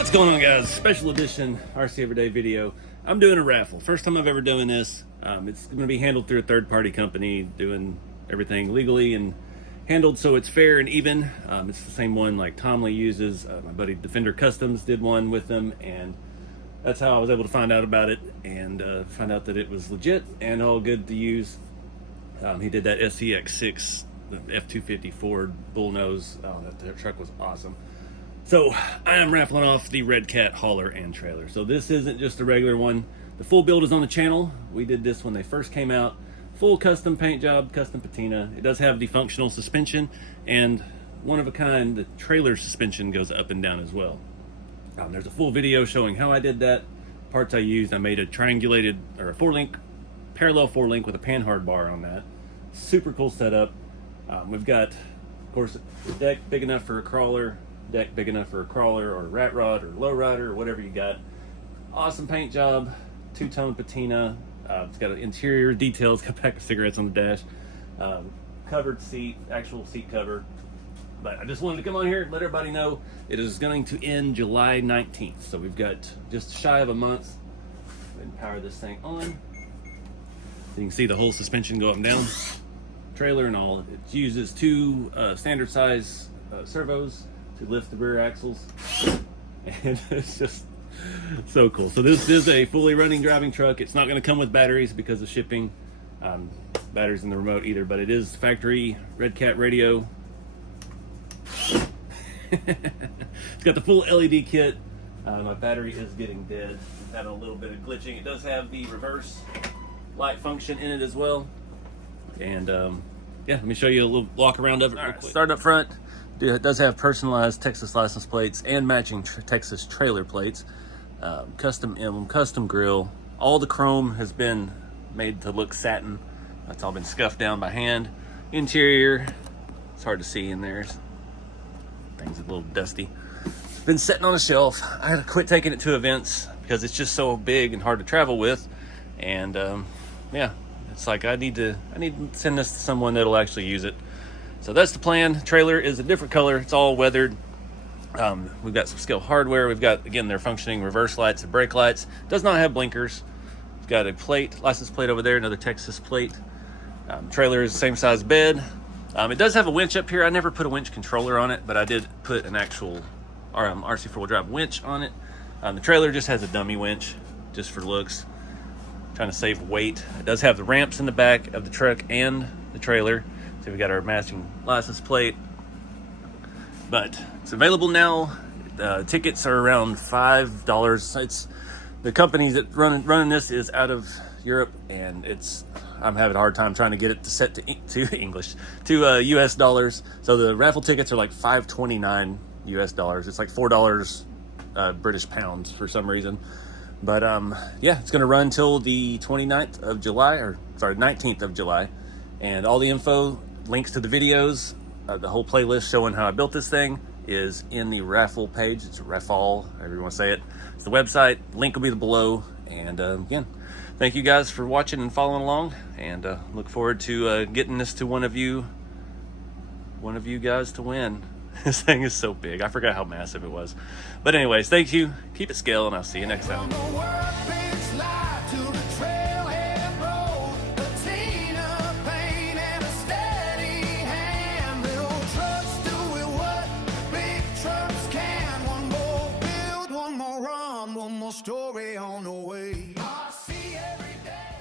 What's going on, guys? Special edition RC Everyday video. I'm doing a raffle. First time I've ever doing this. It's going to be handled through a third-party company, doing everything legally and handled so it's fair and even. It's the same one like Tomley uses. My buddy Defender Customs did one with them, and that's how I was able to find out about it and find out that it was legit and all good to use. He did that SCX6, the F250 Ford bullnose. Oh, that truck was awesome. So I am raffling off the Redcat hauler and trailer. So this isn't just a regular one. The full build is on the channel. We did this when they first came out. Full custom paint job, custom patina. It does have the functional suspension, and one of a kind, the trailer suspension goes up and down as well. There's a full video showing how I did that, parts I used. I made a triangulated, or a four-link, parallel four-link with a panhard bar on that. Super cool setup. We've got, of course, the deck big enough for a crawler, deck big enough for a crawler or a rat rod or low rider or whatever you got. Awesome paint job, two-tone patina. It's got interior details, got a pack of cigarettes on the dash, covered seat, actual seat cover. But I just wanted to come on here and let everybody know it is going to end July 19th. So we've got just shy of a month. Go ahead and power this thing on. You can see the whole suspension go up and down, trailer and all. It uses two standard size servos to lift the rear axles, and it's just so cool. So this is a fully running driving truck. It's not going to come with batteries because of shipping, batteries in the remote either, but it is factory Redcat radio. It's got the full LED kit. My battery is getting dead. It's having a little bit of glitching. It does have the reverse light function in it as well. And yeah, let me show you a little walk around of it real quick. Start up front. It does have personalized Texas license plates and matching Texas trailer plates. Custom emblem, custom grill. All the chrome has been made to look satin. That's all been scuffed down by hand. Interior, it's hard to see in there. Things a little dusty. It's been sitting on a shelf. I had to quit taking it to events because it's just so big and hard to travel with. And yeah, it's like I need to send this to someone that'll actually use it. So that's the plan. Trailer is a different color. It's all weathered. We've got some scale hardware. We've got, again, their functioning reverse lights and brake lights. Does not have blinkers. It's got a plate, license plate over there, another Texas plate. Trailer is the same size bed. It does have a winch up here. I never put a winch controller on it, but I did put an actual RC four-wheel drive winch on it. The trailer just has a dummy winch, just for looks. Trying to save weight. It does have the ramps in the back of the truck and the trailer. So we got our matching license plate. But it's available now. Tickets are around $5. It's the company that running this is out of Europe, and I'm having a hard time trying to get it to set to English to US dollars. So the raffle tickets are like $5.29 US dollars. It's like $4 British pounds for some reason. But yeah, it's going to run till the 29th of July, or sorry, 19th of July. And all the info, links to the videos, the whole playlist showing how I built this thing is in the raffle page. It's raffle, however you want to say it. It's the website. Link will be below. And again, thank you guys for watching and following along. And look forward to getting this to one of you guys to win. This thing is so big. I forgot how massive it was. But anyways, thank you. Keep it scale, and I'll see you next time. Story on the way. RC every day.